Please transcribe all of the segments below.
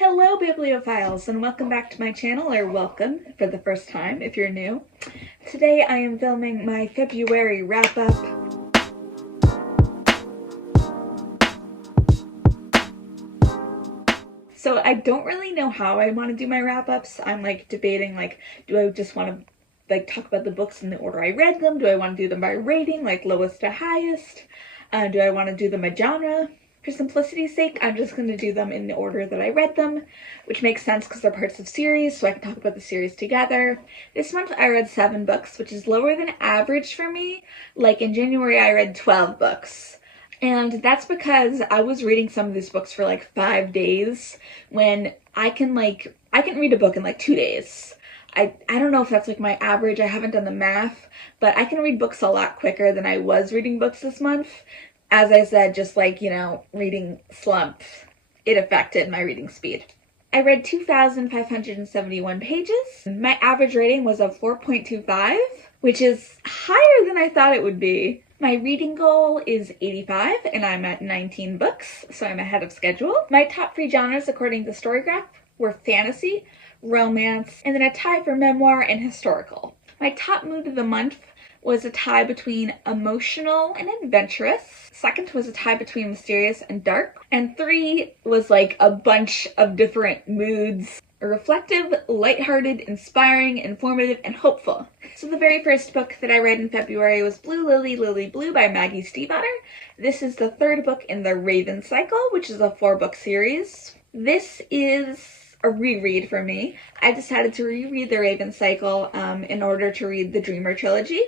Hello bibliophiles, and welcome back to my channel, or welcome for the first time if you're new. Today I am filming my February wrap-up. So I don't really know how I want to do my wrap-ups. I'm debating do I just want to talk about the books in the order I read them? Do I want to do them by rating, lowest to highest? Do I want to do them by genre? For simplicity's sake, I'm just going to do them in the order that I read them, which makes sense because they're parts of series, so I can talk about the series together. This month I read 7 books, which is lower than average for me. In January I read 12 books. And that's because I was reading some of these books for 5 days, when I can read a book in 2 days. I don't know if that's my average, I haven't done the math, but I can read books a lot quicker than I was reading books this month. As I said, just reading slumps, it affected my reading speed. I read 2,571 pages. My average rating was a 4.25, which is higher than I thought it would be. My reading goal is 85, and I'm at 19 books, so I'm ahead of schedule. My top 3 genres, according to Storygraph, were fantasy, romance, and then a tie for memoir and historical. My top mood of the month was a tie between emotional and adventurous. Second was a tie between mysterious and dark. And 3 was a bunch of different moods. Reflective, lighthearted, inspiring, informative, and hopeful. So the very first book that I read in February was Blue Lily, Lily Blue by Maggie Stiefvater. This is the 3rd book in the Raven Cycle, which is a 4-book series. This is a reread for me. I decided to reread the Raven Cycle in order to read the Dreamer trilogy,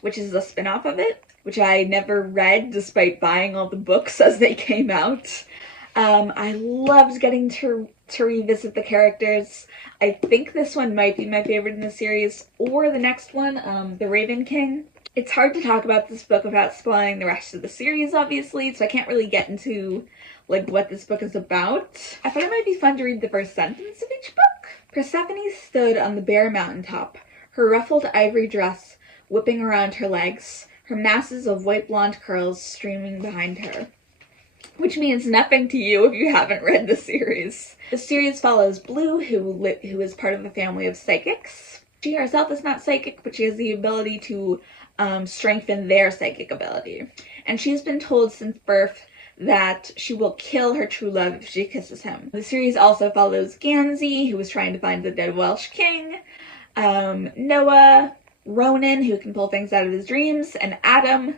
which is a spin-off of it, which I never read despite buying all the books as they came out. I loved getting to revisit the characters. I think this one might be my favorite in the series, or the next one, The Raven King. It's hard to talk about this book without spoiling the rest of the series, obviously, so I can't really get into what this book is about. I thought it might be fun to read the first sentence of each book. Persephone stood on the bare mountaintop, her ruffled ivory dress whipping around her legs, her masses of white blonde curls streaming behind her. Which means nothing to you if you haven't read the series. The series follows Blue, who is part of a family of psychics. She herself is not psychic, but she has the ability to strengthen their psychic ability. And she's been told since birth that she will kill her true love if she kisses him. The series also follows Gansey, who is trying to find the dead Welsh king, Noah, Ronan, who can pull things out of his dreams, and Adam,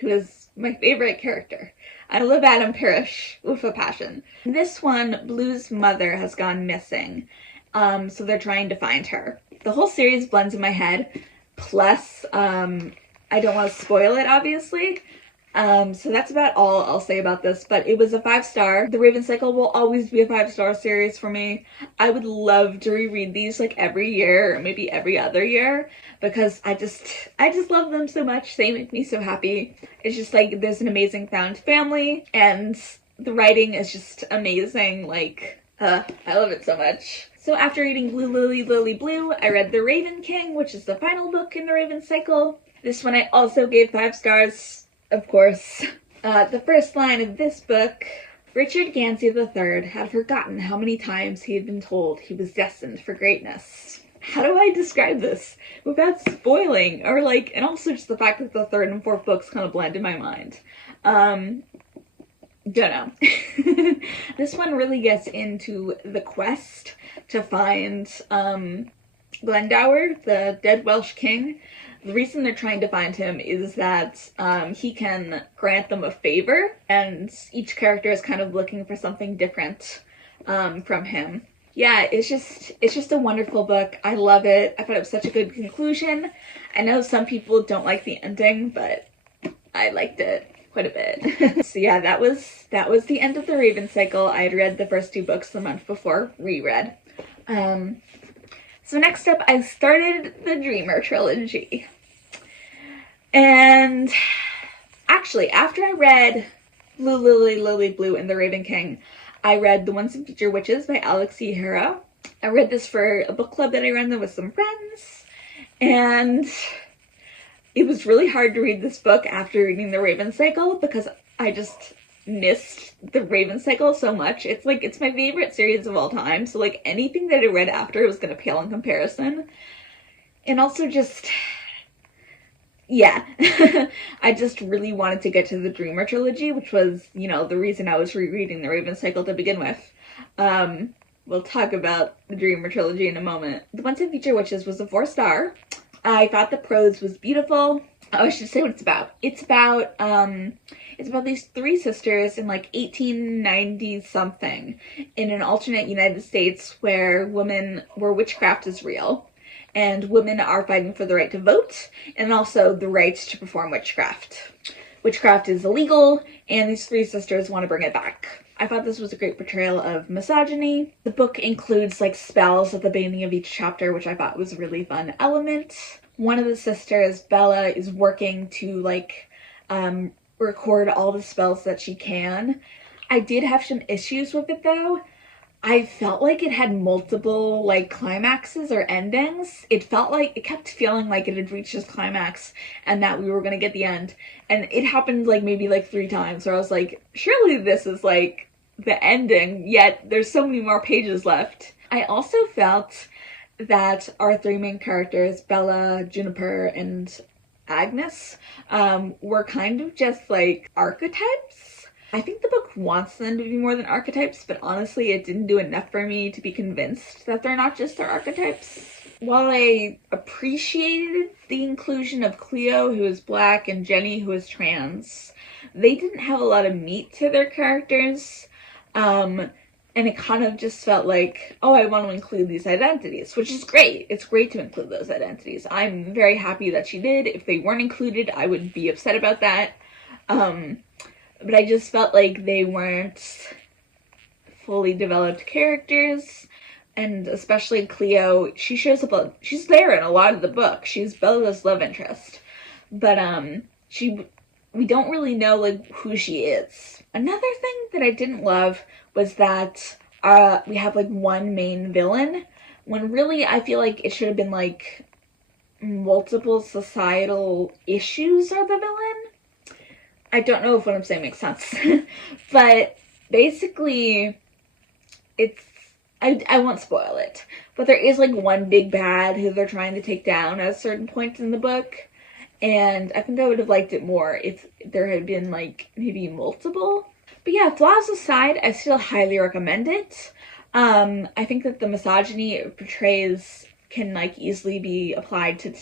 who is my favorite character. I love Adam Parrish with a passion. In this one, Blue's mother has gone missing, so they're trying to find her. The whole series blends in my head, plus I don't want to spoil it, obviously. So that's about all I'll say about this, but it was a 5-star. The Raven Cycle will always be a 5-star series for me. I would love to reread these every year, or maybe every other year, because I just love them so much. They make me so happy. It's just there's an amazing found family, and the writing is just amazing. I love it so much. So after reading Blue Lily, Lily Blue, I read The Raven King, which is the final book in the Raven Cycle. This one I also gave 5 stars. Of course. The first line of this book: Richard Gansey III had forgotten how many times he had been told he was destined for greatness. How do I describe this without spoiling? And also just the fact that the 3rd and 4th books kind of blend in my mind. Don't know. This one really gets into the quest to find Glendower, the dead Welsh king. The reason they're trying to find him is that he can grant them a favor, and each character is kind of looking for something different from him. Yeah, it's just a wonderful book. I love it. I thought it was such a good conclusion. I know some people don't like the ending, but I liked it quite a bit. So yeah, that was the end of the Raven Cycle. I had read the first 2 books the month before, reread. So next up, I started the Dreamer trilogy. And actually, after I read Blue Lily, Lily Blue, and The Raven King, I read The Once and Future Witches by Alex E. Harrow. I read this for a book club that I ran with some friends, and it was really hard to read this book after reading The Raven Cycle because I missed the Raven Cycle so much. It's like, it's my favorite series of all time, so like anything that I read after was gonna pale in comparison. And also just, yeah, I just really wanted to get to the Dreamer trilogy, which was, you know, the reason I was rereading the Raven Cycle to begin with. We'll talk about the Dreamer trilogy in a moment. The Once and Future Witches was a 4-star. I thought the prose was beautiful. Oh, I should say what it's about. It's about these three sisters in like 1890 something in an alternate United States where witchcraft is real and women are fighting for the right to vote and also the right to perform witchcraft. Witchcraft is illegal and these three sisters want to bring it back. I thought this was a great portrayal of misogyny. The book includes like spells at the beginning of each chapter, which I thought was a really fun element. One of the sisters, Bella, is working to like record all the spells that she can. I did have some issues with it though. I felt like it had multiple like climaxes or endings. It kept feeling like it had reached its climax and that we were gonna get the end. And it happened like maybe like 3 times where I was like, surely this is like the ending, yet there's so many more pages left. I also felt that our 3 main characters, Bella, Juniper, and Agnes, were kind of just like archetypes. I think the book wants them to be more than archetypes, but honestly it didn't do enough for me to be convinced that they're not just their archetypes. While I appreciated the inclusion of Cleo, who is black, and Jenny, who is trans, they didn't have a lot of meat to their characters. And it kind of just felt like, oh, I want to include these identities, which is great. It's great to include those identities. I'm very happy that she did. If they weren't included, I would be upset about that. But I just felt like they weren't fully developed characters. And especially Cleo, she shows up, she's there in a lot of the book. She's Bella's love interest. But we don't really know like who she is. Another thing that I didn't love was that we have like one main villain, when really I feel like it should have been like multiple societal issues are the villain. I don't know if what I'm saying makes sense. But basically, I won't spoil it, but there is like one big bad who they're trying to take down at a certain point in the book. And I think I would have liked it more if there had been like maybe multiple. But yeah, flaws aside, I still highly recommend it. I think that the misogyny it portrays can like easily be applied to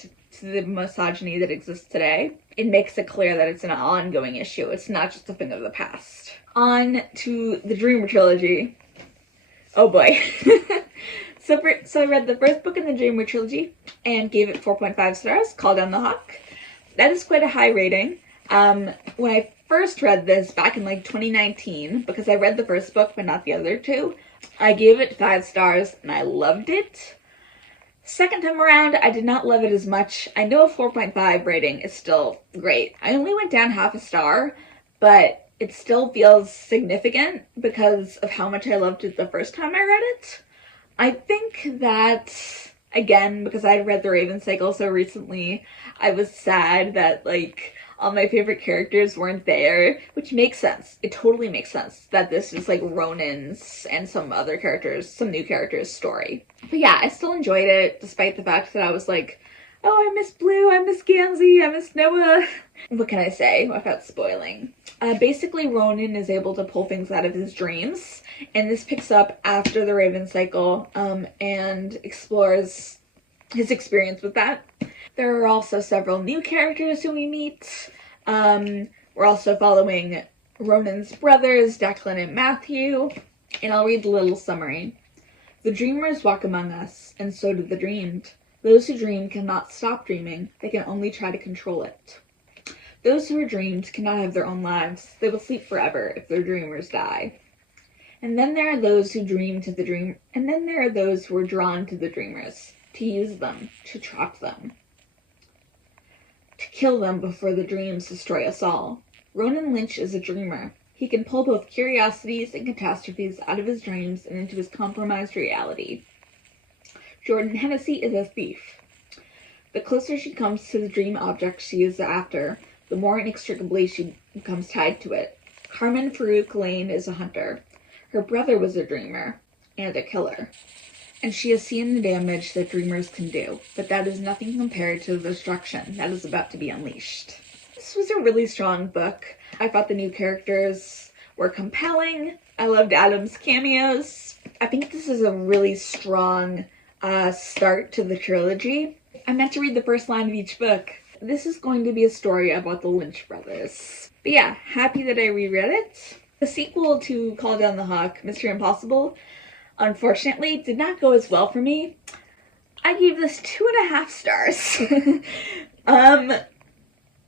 the misogyny that exists today. It makes it clear that it's an ongoing issue. It's not just a thing of the past. On to the Dreamer trilogy. Oh boy. So I read the first book in the Dreamer trilogy and gave it 4.5 stars, Call Down the Hawk. That is quite a high rating. When I first read this back in like 2019, because I read the first book but not the other 2, I gave it 5 stars and I loved it. Second time around, I did not love it as much. I know a 4.5 rating is still great. I only went down half a star, but it still feels significant because of how much I loved it the first time I read it. I think that, again, because I read The Raven Cycle so recently, I was sad that, like, all my favorite characters weren't there, which makes sense. It totally makes sense that this is, like, Ronan's and some other characters, some new characters' story. But yeah, I still enjoyed it, despite the fact that I was like, oh, I miss Blue, I miss Gansey, I miss Noah. What can I say without spoiling? Basically, Ronan is able to pull things out of his dreams, and this picks up after the Raven Cycle, and explores his experience with that. There are also several new characters who we meet. We're also following Ronan's brothers, Declan and Matthew, and I'll read the little summary. The dreamers walk among us, and so do the dreamed. Those who dream cannot stop dreaming, they can only try to control it. Those who are dreamed cannot have their own lives, they will sleep forever if their dreamers die. And then there are those who dream to the dream, and then there are those who are drawn to the dreamers, to use them, to trap them, to kill them before the dreams destroy us all. Ronan Lynch is a dreamer. He can pull both curiosities and catastrophes out of his dreams and into his compromised reality. Jordan Hennessy is a thief. The closer she comes to the dream object she is after, the more inextricably she becomes tied to it. Carmen Farouk Lane is a hunter. Her brother was a dreamer and a killer, and she has seen the damage that dreamers can do, but that is nothing compared to the destruction that is about to be unleashed. This was a really strong book. I thought the new characters were compelling. I loved Adam's cameos. I think this is a really strong start to the trilogy. I meant to read the first line of each book. This is going to be a story about the Lynch brothers. But yeah, happy that I reread it. The sequel to Call Down the Hawk, Mr. Impossible, unfortunately did not go as well for me. I gave this 2.5 stars.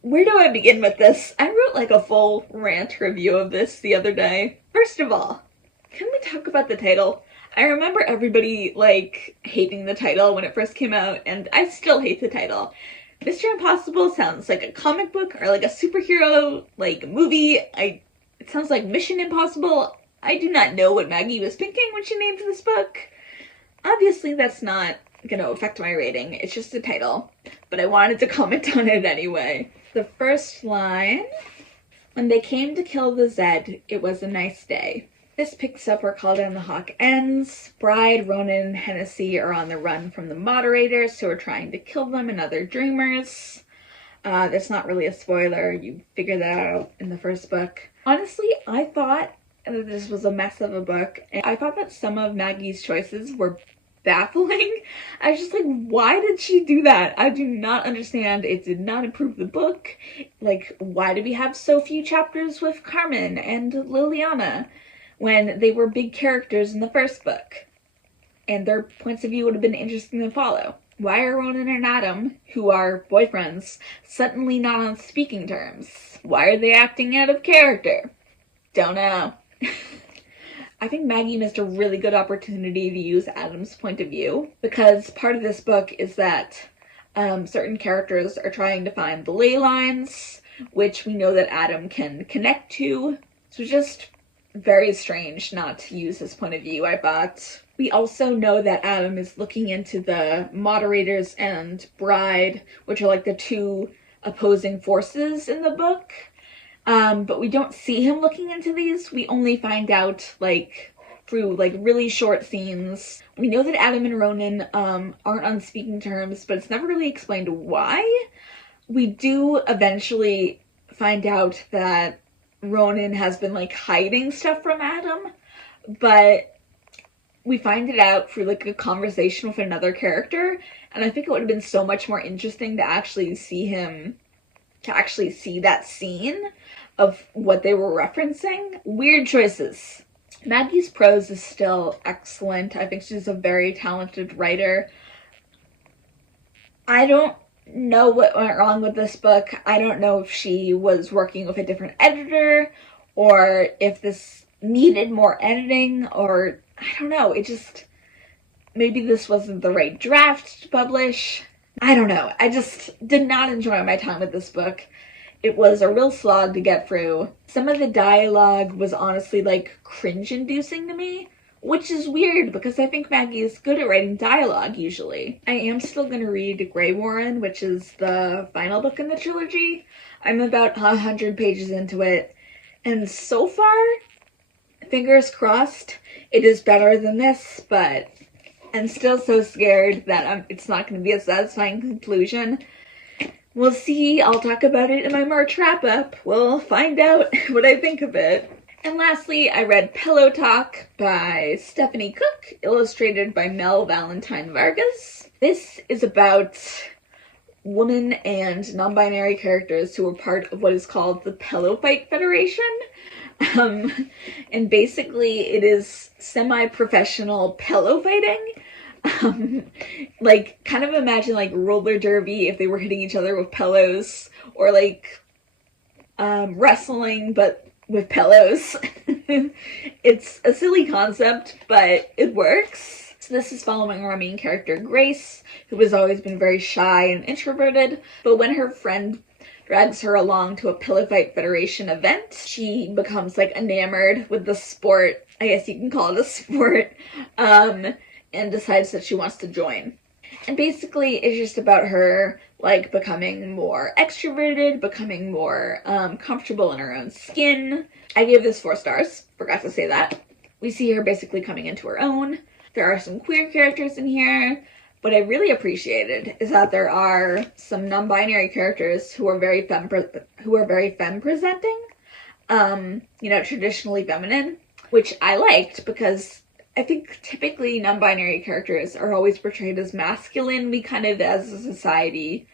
Where do I begin with this? I wrote like a full rant review of this the other day. First of all, can we talk about the title? I remember everybody like hating the title when it first came out, and I still hate the title. Mr. Impossible sounds like a comic book or like a superhero like movie. It sounds like Mission Impossible. I do not know what Maggie was thinking when she named this book. Obviously that's not going to affect my rating. It's just a title. But I wanted to comment on it anyway. The first line, when they came to kill the Zed, it was a nice day. This picks up where Call Down the Hawk ends. Bride, Ronan, and Hennessy are on the run from the moderators who are trying to kill them and other dreamers. That's not really a spoiler. You figure that out in the first book. Honestly, I thought that this was a mess of a book. And I thought that some of Maggie's choices were baffling. I was just like, why did she do that? I do not understand. It did not improve the book. Like, why do we have so few chapters with Carmen and Liliana when they were big characters in the first book? And their points of view would have been interesting to follow. Why are Ronan and Adam, who are boyfriends, suddenly not on speaking terms? Why are they acting out of character? Don't know. I think Maggie missed a really good opportunity to use Adam's point of view, because part of this book is that certain characters are trying to find the ley lines, which we know that Adam can connect to. So just very strange not to use his point of view, I thought. We also know that Adam is looking into the moderators and Bride, which are like the two opposing forces in the book. But we don't see him looking into these. We only find out, like, through, like, really short scenes. We know that Adam and Ronan aren't on speaking terms, but it's never really explained why. We do eventually find out that Ronan has been, like, hiding stuff from Adam, but we find it out through, like, a conversation with another character, and I think it would have been so much more interesting to actually see that scene of what they were referencing. Weird choices. Maggie's prose is still excellent. I think she's a very talented writer. I don't know what went wrong with this book. I don't know if she was working with a different editor or if this needed more editing, or I don't know. Maybe this wasn't the right draft to publish. I don't know. I just did not enjoy my time with this book. It was a real slog to get through. Some of the dialogue was honestly, like, cringe-inducing to me, which is weird because I think Maggie is good at writing dialogue usually. I am still going to read Grey Warren, which is the final book in the trilogy. I'm about 100 pages into it, and so far, fingers crossed, it is better than this, but I'm still so scared that it's not going to be a satisfying conclusion. We'll see. I'll talk about it in my March wrap-up. We'll find out what I think of it. And lastly, I read Pillow Talk by Stephanie Cook, illustrated by Mel Valentine Vargas. This is about women and non-binary characters who are part of what is called the Pillow Fight Federation. And basically it is semi-professional pillow fighting. Like, kind of imagine like roller derby if they were hitting each other with pillows, or like wrestling but with pillows. It's a silly concept, but it works. So this is following our main character Grace, who has always been very shy and introverted, but when her friend drags her along to a Pillow Fight Federation event, she becomes like enamored with the sport. I guess you can call it a sport. And decides that she wants to join. And basically it's just about her like becoming more extroverted, becoming more comfortable in her own skin. I gave this 4 stars, forgot to say that. We see her basically coming into her own. There are some queer characters in here. What I really appreciated is that there are some non-binary characters who are very femme presenting, traditionally feminine, which I liked because I think typically non-binary characters are always portrayed as masculine. We kind of, as a society,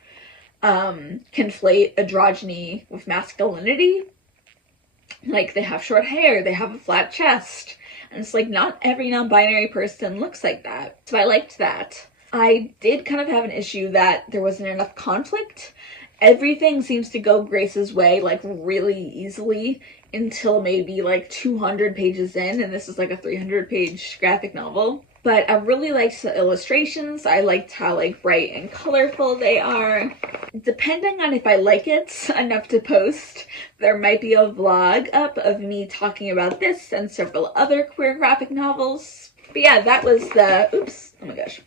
conflate androgyny with masculinity. Like, they have short hair, they have a flat chest, and it's like not every non-binary person looks like that. So I liked that. I did kind of have an issue that there wasn't enough conflict. Everything seems to go Grace's way, like, really easily until maybe, like, 200 pages in, and this is, like, a 300-page graphic novel. But I really liked the illustrations. I liked how, like, bright and colorful they are. Depending on if I like it enough to post, there might be a vlog up of me talking about this and several other queer graphic novels. But yeah, that was the... Oops. Oh my gosh.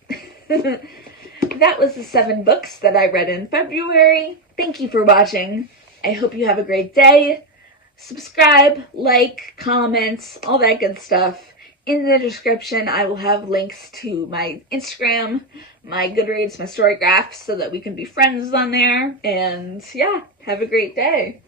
That was the 7 books that I read in February. Thank you for watching. I hope you have a great day. Subscribe, like, comment, all that good stuff. In the description, I will have links to my Instagram, my Goodreads, my Storygraph, so that we can be friends on there. And yeah, have a great day.